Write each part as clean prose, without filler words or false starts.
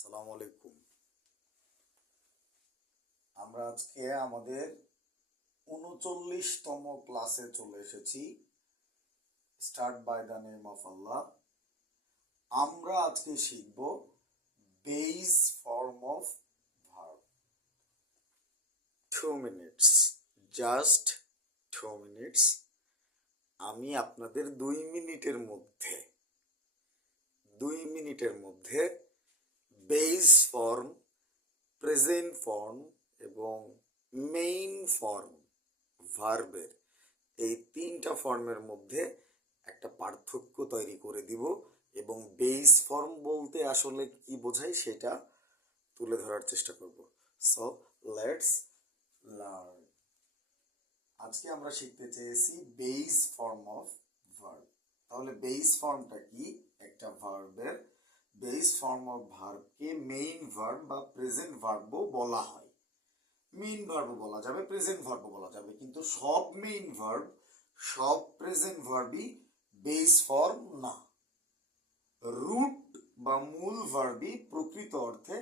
আসসালামু আলাইকুম। আমরা আজকে আমাদের ৩৯তম ক্লাসে চলে এসেছি। Start by the name of Allah. আমরা আজকে শিখব base form of verb. 2 minutes, just 2 minutes. আমি আপনাদের 2 মিনিটের মধ্যে বেস ফর্ম, প্রেজেন্ট ফর্ম এবং মেইন ফর্ম ভার্বের এই 3টা ফর্মের মধ্যে একটা পার্থক্য তৈরি করে দিব এবং বেস ফর্ম বলতে আসলে কি বোঝায় সেটা তুলে ধরার চেষ্টা করব। So let's learn. আজকে আমরা শিখতে চেয়েছি বেস ফর্ম অফ ভার্ব। তাহলে বেস ফর্মটা কি? একটা ভার্বের বেস ফর্ম অফ ভার্বকে মেইন ভার্ব বা প্রেজেন্ট ভার্বও বলা হয়। মেইন ভার্বও বলা যাবে, প্রেজেন্ট ভার্বও বলা যাবে, কিন্তু সব মেইন ভার্ব, সব প্রেজেন্ট ভার্বই বেস ফর্ম না। রুট বা মূল ভার্বই প্রকৃত অর্থে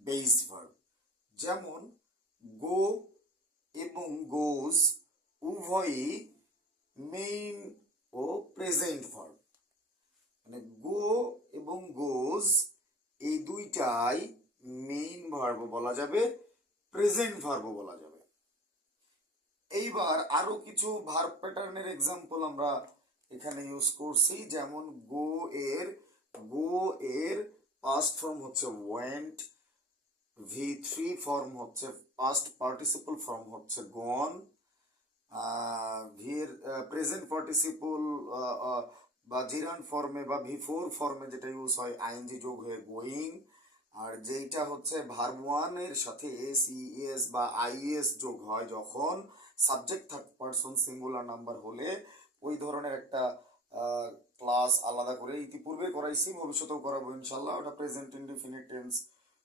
বেস ভার্ব। যেমন গো এবং গোজ উভয়ই মেইন ও প্রেজেন্ট ভার্ব। মানে গো এবং গোজ এই দুইটাই মেইন ভার্ব বলা যাবে, প্রেজেন্ট ভার্ব বলা যাবে। এইবার আরো কিছু ভার্ব প্যাটার্নের এক্সাম্পল আমরা এখানে ইউজ করছি। যেমন গো এর পাস্ট ফর্ম হচ্ছে ওয়েন্ট, V3 ফর্ম হচ্ছে পাস্ট পার্টিসিপল ফর্ম হচ্ছে গন, এর প্রেজেন্ট পার্টিসিপল বা জিরান ফর্মে বা V4 ফর্মে যেটা ইউজ হয় আইএনজি যোগ হয়ে গোয়িং। আর যেটা হচ্ছে ভার্ব 1 এর সাথে এস, ইএস বা আইএস যোগ হয় যখন subject third person singular number হলে, ওই ধরনের একটা ক্লাস আলাদা করে ইতিপূর্বে করাইছি, ভবিষ্যতেও করাবো ইনশাল্লাহ। ওটা প্রেজেন্ট ইনডিফিনিট টেন্স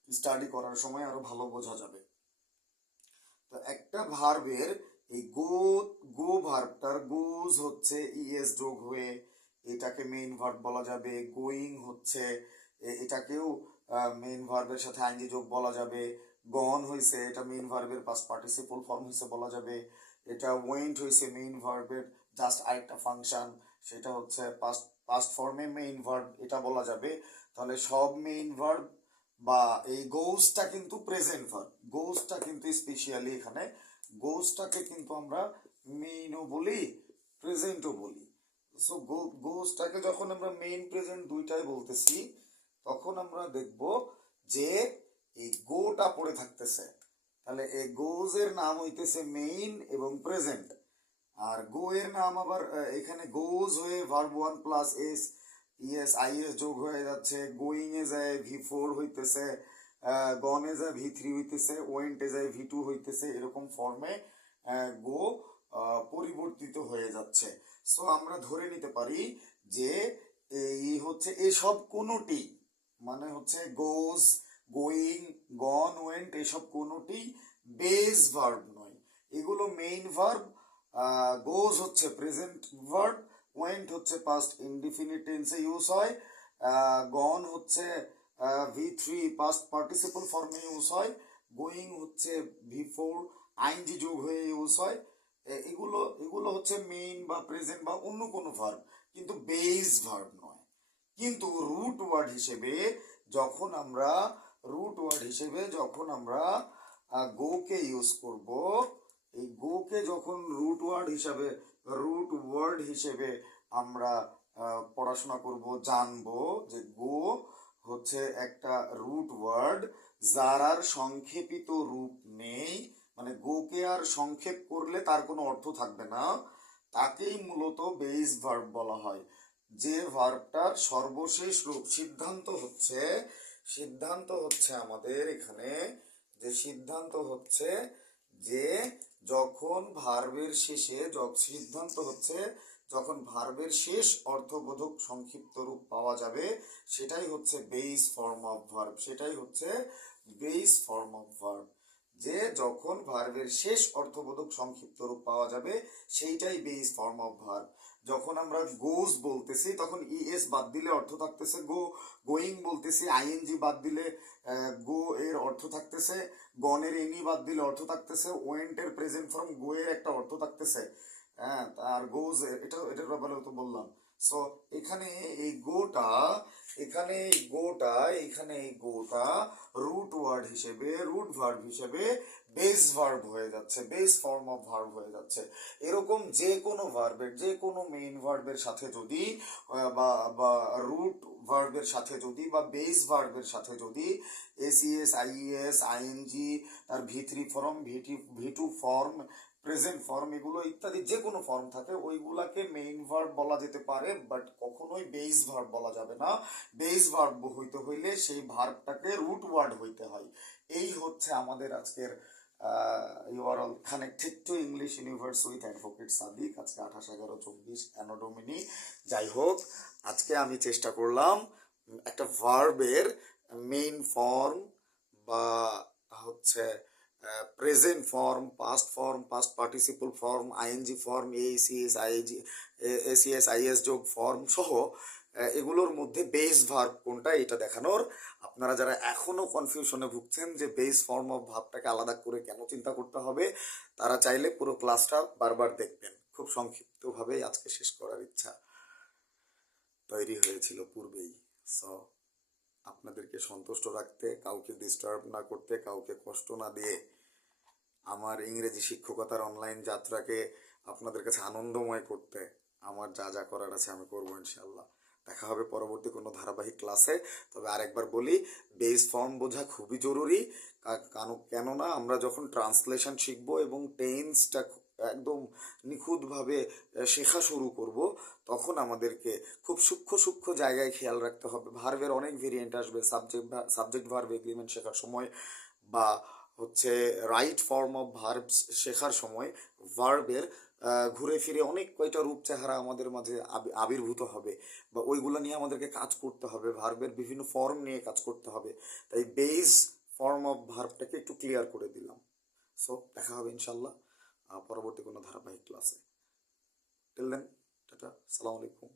স্টাডি করার সময় আরো ভালো বোঝা যাবে। তো একটা ভার্বের এই গো ভার্বটার গোজ হচ্ছে ইএস যোগ হয়ে এটাকে মেইন ভার্ব বলা যাবে। গোয়িং হচ্ছে এটাকেও মেইন ভার্বের সাথে আইএনজি যোগ বলা যাবে। গন হইছে এটা মেইন ভার্বের পাস্ট পার্টিসিপল ফর্ম হইছে বলা যাবে। এটা ওয়েন্ট হইছে মেইন ভার্বের জাস্ট আরেকটা ফাংশন, সেটা হচ্ছে পাস্ট ফর্মে মেইন ভার্ব, এটা বলা যাবে। তাহলে সব মেইন ভার্ব বা এই গোসটা কিন্তু প্রেজেন্ট ভার্ব। গোসটা কিন্তু স্পেশালি এখানে গোসটাকে কিন্তু আমরা মেইনও বলি, প্রেজেন্টও বলি। সো গোসটাকে যখন আমরা মেইন প্রেজেন্ট দুইটাই বলতেছি, তখন আমরা দেখব যে এই গোটা পড়ে থাকতেছে। তাহলে এই গোজ এর নাম হইতেছে মেইন এবং প্রেজেন্ট। আর গো এর নাম আবার এখানে গোজ হয়ে verb 1 plus S ES IES যোগ হয়ে যাচ্ছে। গোয়িং এ যায় V4 হইতেছে, গনে যায় V3 হইতেছে, ওয়েন্টে যায় V2 হইতেছে। এরকম ফর্মে গো পরিবর্তিত হয়ে যাচ্ছে। সো আমরা ধরে নিতে পারি যে এই হচ্ছে এসব কোনোটি, মানে হচ্ছে গোজ, গোয়িং, গন, ওয়েন্ট, এসব কোনোটি বেস ভার্ব নয়, এগুলো মেইন ভার্ব। গোজ হচ্ছে প্রেজেন্ট ভার্ব, ওয়েন্ট হচ্ছে পাস্ট ইনডিফিনিট টেন্সে ইউজ হয়, গন হচ্ছে V3 পাস্ট পার্টিসিপল ফর্মে ইউজ হয়, গোয়িং হচ্ছে V4 আইএনজি যোগ হয়ে ইউজ হয়। এগুলো এগুলো হচ্ছে মেইন বা প্রেজেন্ট বা অন্য কোনো ভার্ব, কিন্তু বেস ভার্ব নয়। কিন্তু রুট ওয়ার্ড হিসেবে যখন আমরা গোকে ইউজ করব, এই গোকে যখন রুট ওয়ার্ড হিসেবে আমরা পড়াশোনা করব, জানবো যে গো হচ্ছে একটা রুট ওয়ার্ড যার আর সংক্ষেপিত রূপ নেই। মানে গোকে আর সংক্ষেপ করলে তার কোনো অর্থ থাকবে না, তাকেই মূলত বেস ভার্ব বলা হয়। যে ভার্বটার সর্বশেষ রূপ সিদ্ধান্ত হচ্ছে আমাদের এখানে যে সিদ্ধান্ত হচ্ছে যে যখন ভার্বের শেষ অর্থবোধক সংক্ষিপ্ত রূপ পাওয়া যাবে, সেটাই হচ্ছে বেস ফর্ম অফ ভার্ব। যে যখন ভার্বের শেষ অর্থবোধক সংক্ষিপ্ত রূপ পাওয়া যাবে সেইটাই বেস ফর্ম অফ ভার্ব। যখন আমরা গোজ বলতেছি তখন ইএস বাদ দিলে অর্থ থাকতেছে গো, গোয়িং বলতেছি আইএনজি বাদ দিলে গো এর অর্থ থাকতেছে, গনের এনি বাদ দিলে অর্থ থাকতেছে, ওয়েন্ট এর প্রেজেন্ট ফর্ম গো এর একটা অর্থ থাকতেছে। হ্যাঁ, আর গোজ এটার ব্যাপারে তো বললাম। সো এখানে এই গোটা এখানে এই গোটা এখানে এই গোটা রুট ওয়ার্ড হিসেবে, রুট ভার্ব হিসেবে বেস ভার্ব হয়ে যাচ্ছে, বেস ফর্ম অফ ভার্ব হয়ে যাচ্ছে। এরকম যে কোনো ভার্বের, যে কোনো মেইন ভার্বের সাথে যদি বা বা রুট ভার্বের সাথে যদি বা বেস ভার্বের সাথে যদি এসইএস আইইএস আইএনজি তার ভি3 form V two form present form এগুলো ইত্যাদি যে কোনো ফর্ম থাকে ওইগুলাকে মেইন ভার্ব বলা যেতে পারে, বাট কখনোই বেস ভার্ব বলা যাবে না। বেস ভার্ব হইতে হইলে সেই ভার্বটাকে রুট ওয়ার্ড হইতে হয়। এই হচ্ছে আমাদের আজকের you are all connected to English universe with advocate Sadiq. আজকে 28/11/24 অ্যানো ডোমিনি। যাই হোক, আজকে আমি চেষ্টা করলাম একটা ভার্বের মেইন ফর্ম বা হচ্ছে present form, past form, past participle form, ING form, এসিএস আইএস যোগ ফর্ম সহ এগুলোর মধ্যে বেস ভার্ব কোনটা এটা দেখানোর। আপনারা যারা এখনো কনফিউশনে ভুগছেন যে বেস ফর্ম অফ ভার্বটাকে আলাদা করে কেন চিন্তা করতে হবে, তারা চাইলে পুরো ক্লাসটা বারবার দেখবেন। খুব সংক্ষিপ্তভাবেই আজকে শেষ করার ইচ্ছা তৈরি হয়েছিল পূর্বেই। সো আপনাদেরকে সন্তুষ্ট রাখতে, কাউকে ডিস্টার্ব না করতে, কাউকে কষ্ট না দিয়ে আমার ইংরেজি শিক্ষকতার অনলাইন যাত্রাকে আপনাদের কাছে আনন্দময় করতে আমার যা যা করার আছে আমি করবো ইনশাল্লাহ। দেখা হবে পরবর্তী কোনো ধারাবাহিক ক্লাসে। তবে আরেকবার বলি, বেস ফর্ম বোঝা খুবই জরুরি। কেননা আমরা যখন ট্রান্সলেশন শিখবো এবং টেন্সটা একদম নিখুঁতভাবে শেখা শুরু করব, তখন আমাদেরকে খুব সূক্ষ্ম সূক্ষ্ম জায়গায় খেয়াল রাখতে হবে। ভার্বের অনেক ভেরিয়েন্ট আসবে সাবজেক্ট ভার্ব এগ্রিমেন্ট শেখার সময়, বা হচ্ছে রাইট ফর্ম অফ ভার্ব শেখার সময় ভার্বের ঘুরে ফিরে অনেক কয়টা রূপ চেহারা আমাদের মাঝে আবির্ভূত হবে, বা ওইগুলো নিয়ে আমাদেরকে কাজ করতে হবে। ভার্বের বিভিন্ন ফর্ম নিয়ে কাজ করতে হবে। তাই বেস ফর্ম অফ ভার্বটাকে একটু ক্লিয়ার করে দিলাম। সো দেখা হবে ইনশাল্লাহ পরবর্তী কোনো ধারাবাহিক ক্লাসে। টিল দেন, টাটা, আসসালামু আলাইকুম।